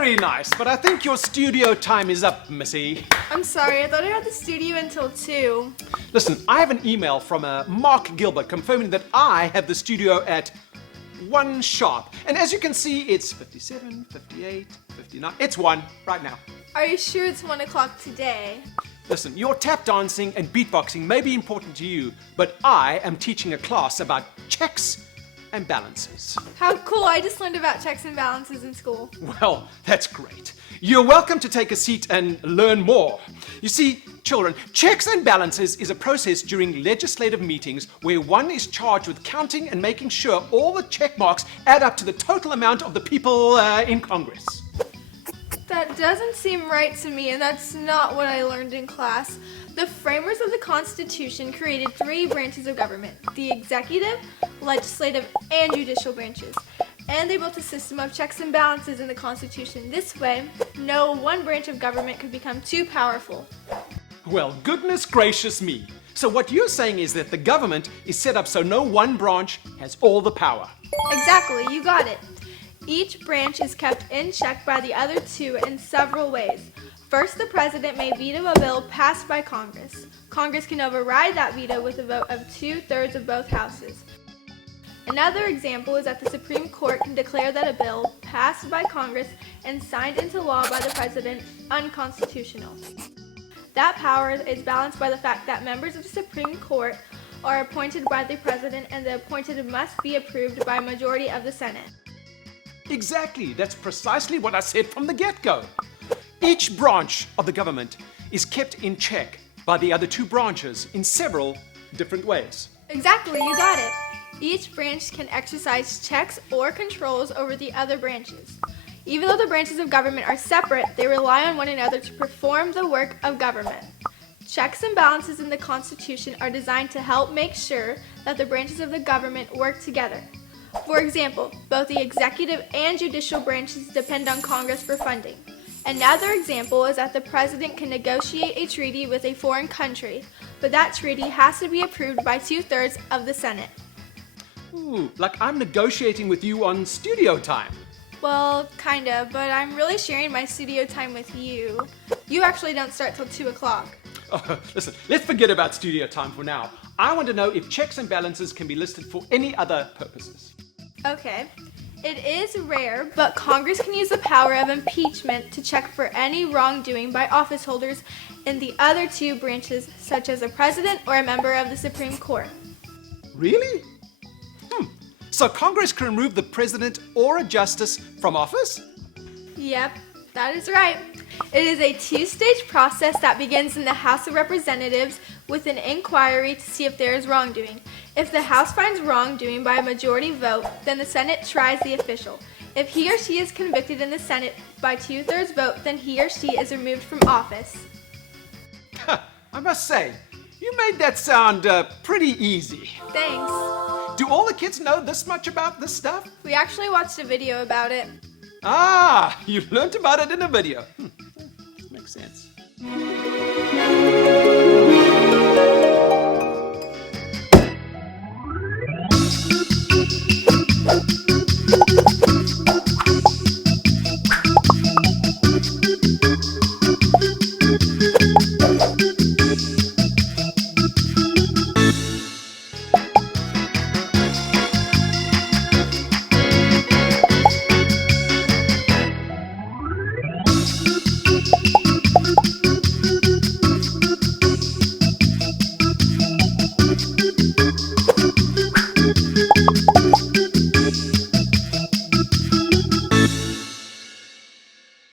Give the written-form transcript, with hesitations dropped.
Very nice, but I think your studio time is up, Missy. I'm sorry, I thought I had the studio until 2. Listen, I have an email from Mark Gilbert confirming that I have the studio at 1 sharp. And as you can see, it's 57, 58, 59. It's 1 right now. Are you sure it's 1 o'clock today? Listen, your tap dancing and beatboxing may be important to you, but I am teaching a class about checks and balances. How cool, I just learned about checks and balances in school. Well, that's great. You're welcome to take a seat and learn more. You see, children, checks and balances is a process during legislative meetings where one is charged with counting and making sure all the check marks add up to the total amount of the people in Congress. That doesn't seem right to me, and that's not what I learned in class. The framers of the Constitution created 3 branches of government: the executive, legislative, and judicial branches. And they built a system of checks and balances in the Constitution. This way, no one branch of government could become too powerful. Well, goodness gracious me. So what you're saying is that the government is set up so no one branch has all the power. Exactly, you got it. Each branch is kept in check by the other 2 in several ways. First, the president may veto a bill passed by Congress. Congress can override that veto with a vote of 2/3 of both houses. Another example is that the Supreme Court can declare that a bill passed by Congress and signed into law by the president unconstitutional. That power is balanced by the fact that members of the Supreme Court are appointed by the president, and the appointed must be approved by a majority of the Senate. Exactly, that's precisely what I said from the get-go. Each branch of the government is kept in check by the other 2 branches in several different ways. Exactly, you got it. Each branch can exercise checks or controls over the other branches. Even though the branches of government are separate, they rely on one another to perform the work of government. Checks and balances in the Constitution are designed to help make sure that the branches of the government work together. For example, both the executive and judicial branches depend on Congress for funding. Another example is that the president can negotiate a treaty with a foreign country, but that treaty has to be approved by 2/3 of the Senate. Ooh, like I'm negotiating with you on studio time. Well, kinda, but I'm really sharing my studio time with you. You actually don't start till 2 o'clock. Listen, let's forget about studio time for now. I want to know if checks and balances can be listed for any other purposes. Okay. It is rare, but Congress can use the power of impeachment to check for any wrongdoing by office holders in the other 2 branches, such as a president or a member of the Supreme Court. Really? So Congress can remove the president or a justice from office? Yep, that is right. It is a 2-stage process that begins in the House of Representatives with an inquiry to see if there is wrongdoing. If the House finds wrongdoing by a majority vote, then the Senate tries the official. If he or she is convicted in the Senate by 2/3 vote, then he or she is removed from office. I must say, you made that sound pretty easy. Thanks. Do all the kids know this much about this stuff? We actually watched a video about it. Ah, you learned about it in a video. Makes sense.